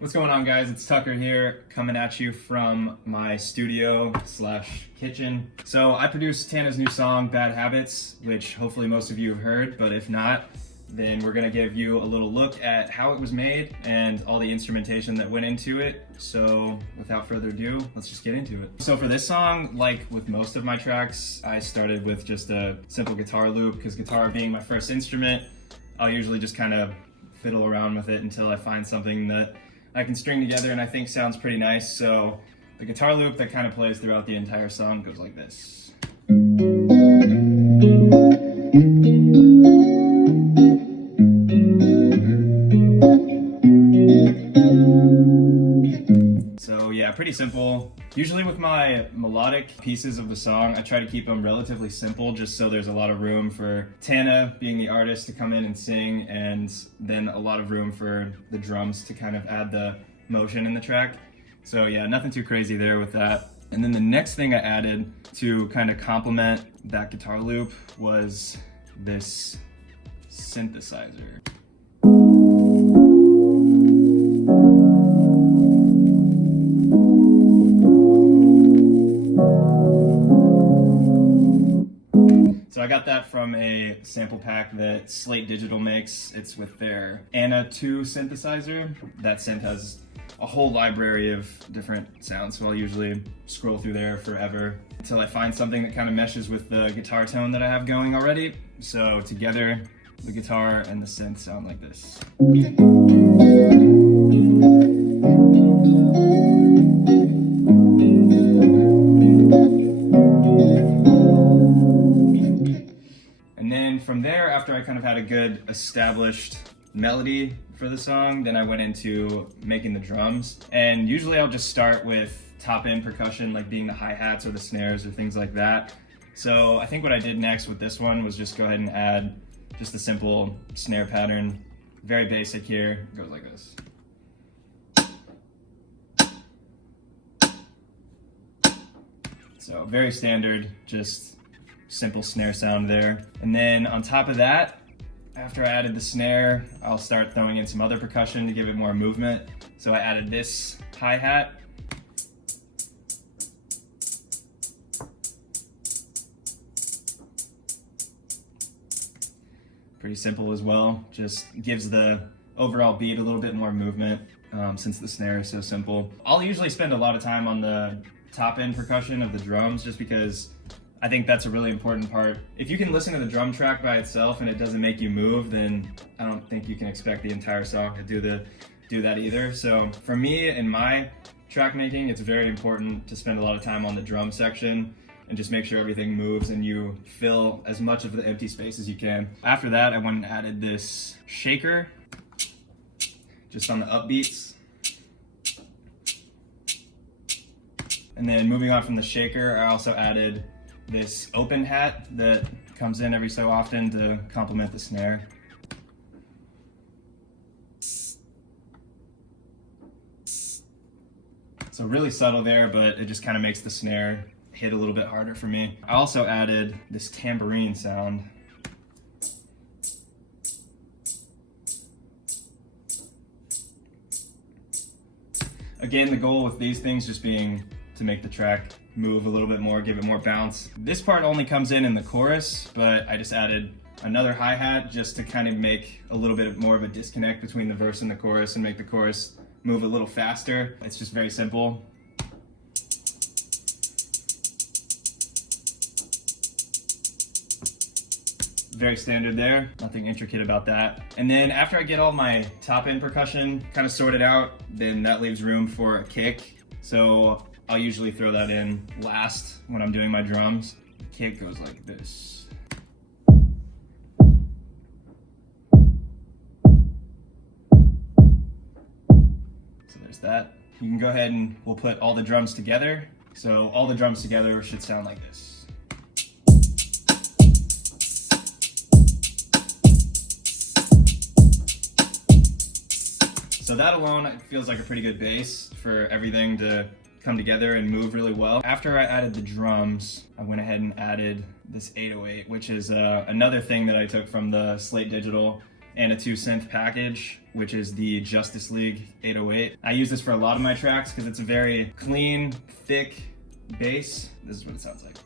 What's going on, guys? It's Tucker here, coming at you from my studio slash kitchen. So I produced Tana's new song, Bad Habits, which hopefully most of you have heard, but if not, then we're gonna give you a little look at how it was made and all the instrumentation that went into it. So without further ado, let's just get into it. So for this song, like with most of my tracks, I started with just a simple guitar loop, because guitar being my first instrument, I'll usually just kind of fiddle around with it until I find something that I can string together and I think sounds pretty nice. So the guitar loop that kind of plays throughout the entire song goes like this. So yeah, pretty simple. Usually with my melodic pieces of the song, I try to keep them relatively simple just so there's a lot of room for Tana, being the artist, to come in and sing, and then a lot of room for the drums to kind of add the motion in the track. So yeah, nothing too crazy there with that. And then the next thing I added to kind of complement that guitar loop was this synthesizer. So I got that from a sample pack that Slate Digital makes. It's with their Anna 2 synthesizer. That synth has a whole library of different sounds, so I'll usually scroll through there forever until I find something that kind of meshes with the guitar tone that I have going already. So together, the guitar and the synth sound like this. And then from there, after I kind of had a good established melody for the song, then I went into making the drums. And usually I'll just start with top end percussion, like being the hi-hats or the snares or things like that. So I think what I did next with this one was just go ahead and add just a simple snare pattern. Very basic here, it goes like this. So very standard, just simple snare sound there. And then on top of that, after I added the snare, I'll start throwing in some other percussion to give it more movement. So I added this hi-hat. Pretty simple as well, just gives the overall beat a little bit more movement since the snare is so simple. I'll usually spend a lot of time on the top end percussion of the drums just because I think that's a really important part. If you can listen to the drum track by itself and it doesn't make you move, then I don't think you can expect the entire song to do that either. So for me, in my track making, it's very important to spend a lot of time on the drum section and just make sure everything moves and you fill as much of the empty space as you can. After that, I went and added this shaker just on the upbeats. And then moving on from the shaker, I also added this open hat that comes in every so often to complement the snare. So really subtle there, but it just kind of makes the snare hit a little bit harder for me. I also added this tambourine sound. Again, the goal with these things just being to make the track move a little bit more, give it more bounce. This part only comes in the chorus, but I just added another hi-hat just to kind of make a little bit more of a disconnect between the verse and the chorus and make the chorus move a little faster. It's just very simple. Very standard there, nothing intricate about that. And then after I get all my top end percussion kind of sorted out, then that leaves room for a kick. So I'll usually throw that in last when I'm doing my drums. The kick goes like this. So there's that. You can go ahead and we'll put all the drums together. So all the drums together should sound like this. So that alone feels like a pretty good base for everything to come together and move really well. After I added the drums, I went ahead and added this 808, which is another thing that I took from the Slate Digital Anna 2 synth package. which is the Justice League 808. I use this for a lot of my tracks because it's a very clean, thick bass. This is what it sounds like.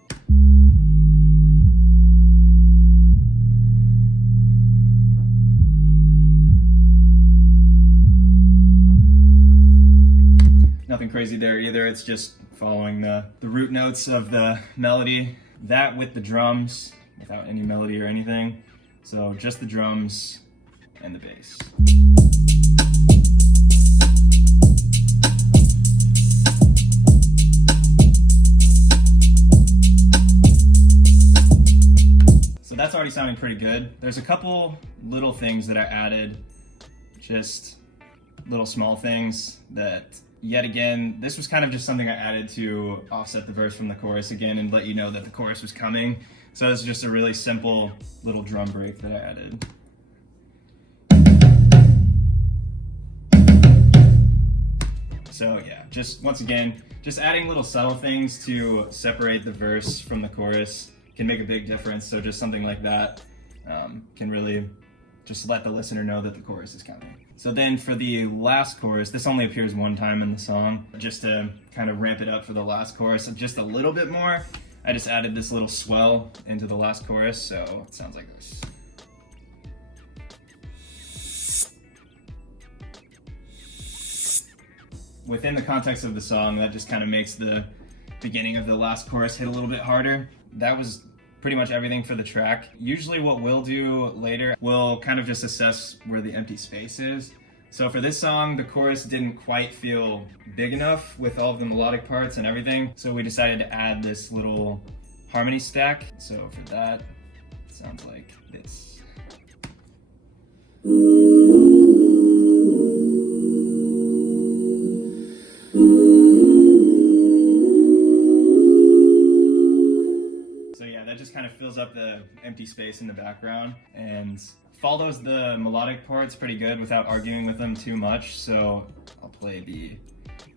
Nothing crazy there either. It's just following the root notes of the melody. That with the drums, without any melody or anything. So just the drums and the bass. So that's already sounding pretty good. There's a couple little things that I added, just little small things that, yet again, this was kind of just something I added to offset the verse from the chorus again and let you know that the chorus was coming. So this is just a really simple little drum break that I added. So yeah, just once again, just adding little subtle things to separate the verse from the chorus can make a big difference. So just something like that can really just let the listener know that the chorus is coming. So then for the last chorus, this only appears one time in the song, just to kind of ramp it up for the last chorus just a little bit more. I just added this little swell into the last chorus, so it sounds like this. Within the context of the song, that just kind of makes the beginning of the last chorus hit a little bit harder. That was pretty much everything for the track. Usually what we'll do later, we'll kind of just assess where the empty space is. So for this song, the chorus didn't quite feel big enough with all of the melodic parts and everything. So we decided to add this little harmony stack. So for that, it sounds like this. Kind of fills up the empty space in the background and follows the melodic parts pretty good without arguing with them too much. So I'll play the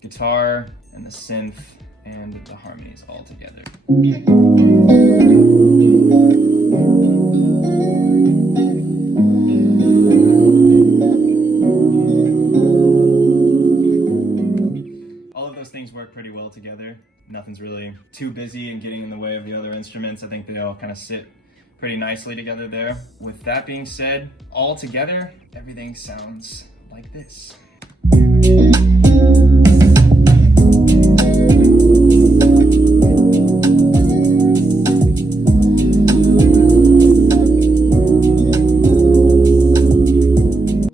guitar and the synth and the harmonies all together. All of those things work pretty well together. Nothing's really too busy and getting in the way of the other instruments. I think they all kind of sit pretty nicely together there. With that being said, all together, everything sounds like this.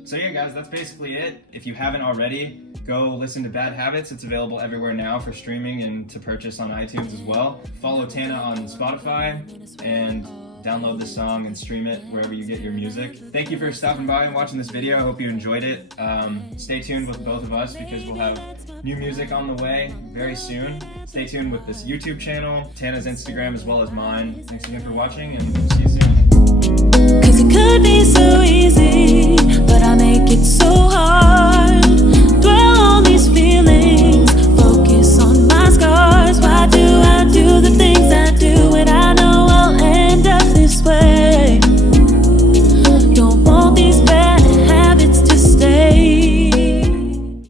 So yeah guys, that's basically it. If you haven't already, go listen to Bad Habits. It's available everywhere now for streaming and to purchase on iTunes as well. Follow Tana on Spotify and download this song and stream it wherever you get your music. Thank you for stopping by and watching this video. I hope you enjoyed it. Stay tuned with both of us because we'll have new music on the way very soon. Stay tuned with this YouTube channel, Tana's Instagram as well as mine. Thanks again for watching and we'll see you soon. 'Cause it could be so easy, but I make it so hard.